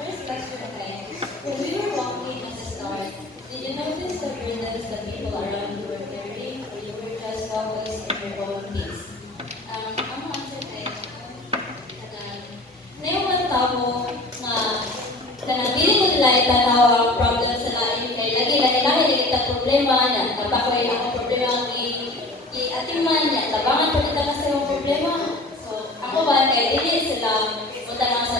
first question, okay. When we were walking at the start, did you notice the burdens that people around you were carrying, or you were just focused on your own pace? Ang answer ay, nayon tao nga kanang dili ko nila itanaw ang problem sa lain kay lagi kita problema na napakoy ang problema atiman niya tabangan po kita kasi ang problema. So ako ba kay dili sila utang sa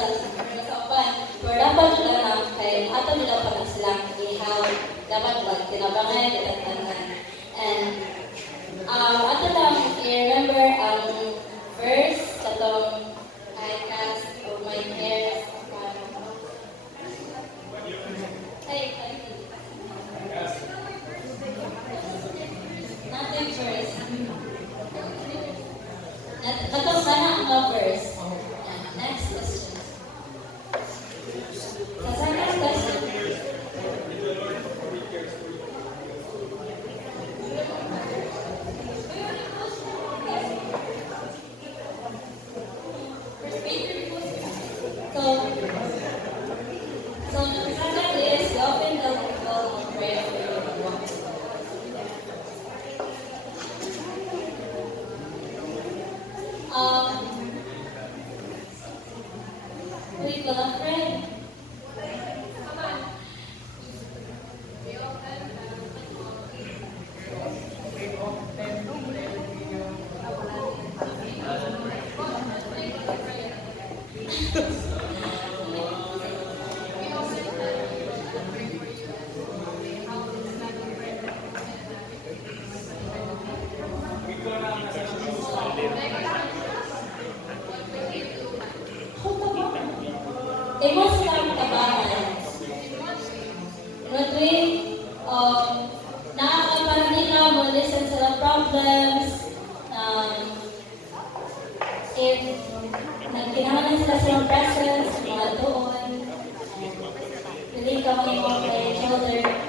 upan pero dapat sila kay ato nila pa sila ihaw dapat wag tinabangan kitatanan. And ato lang i-remember ang verse katong I cast all my cares upon nothing verse. Katong sana ang verse. Next question. Sa second question. So the second is the open the people of prayer for your walk. Wait, ko lang, friend. They must come tabangan. But we, nakakaparan nila mo listen sa the problems. If nagkinahalan sila silang presence, mga doon, hindi ka mag-involve kay each other.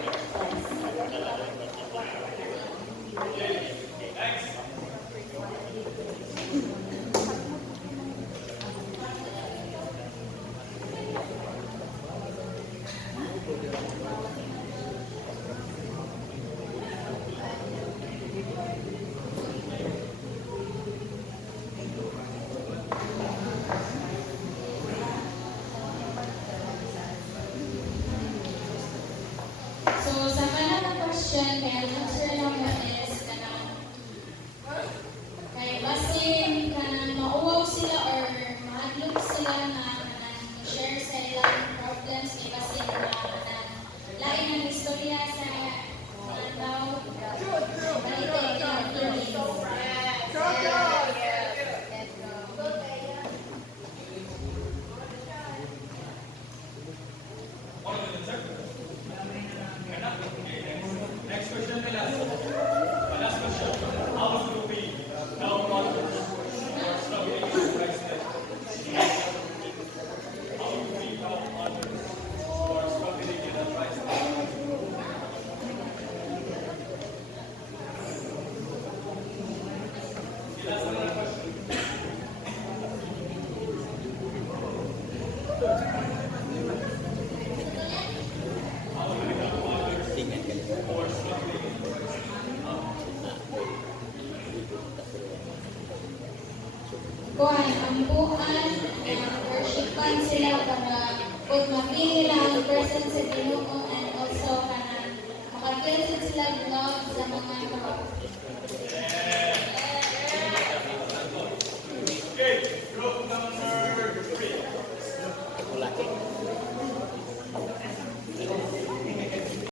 So, sa kanang question, kaya ang answer naman is kanang kay basin kanang mauwaw sila or mahadlok sila na kanang share sa ilang problems kay basin na kanang lain ang istorya sa mga tao. Balita yung feelings. Next question, the last question. How do we help others who are struggling with Christ? How do we help others who are struggling with Christ? That's another question. Kuhan, ang bukan, worshipan sila para kung mapili nila ang presence sa Ginoo and also kanang makapil sila love sa mga